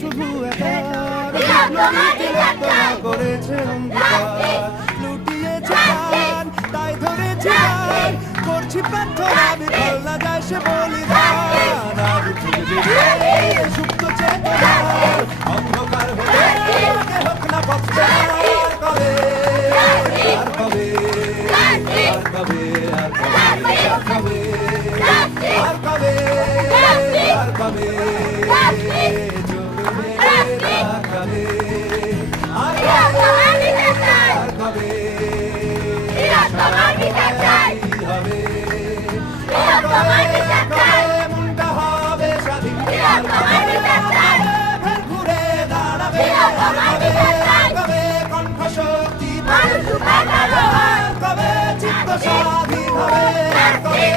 শুধু করেছে লুটিয়েছে প্রাণ, তাই ধরেছে গান, করছি প্রার্থনা বিফল না যায় সে বলিদান। আর সুপ্ত চেতনার অন্ধকার হয়ে হোক না পথে আর কবে আর কবে আর কবে আর কবে আর কবে আর কবে আর কবে জমে রাখাবে আর কবে হবে মনটা হবে স্বাধীন ঘুরে দাঁড়াবে কবে কণ্ঠ শক্তি কবে চিত্ত স্বাধীন হবে কবে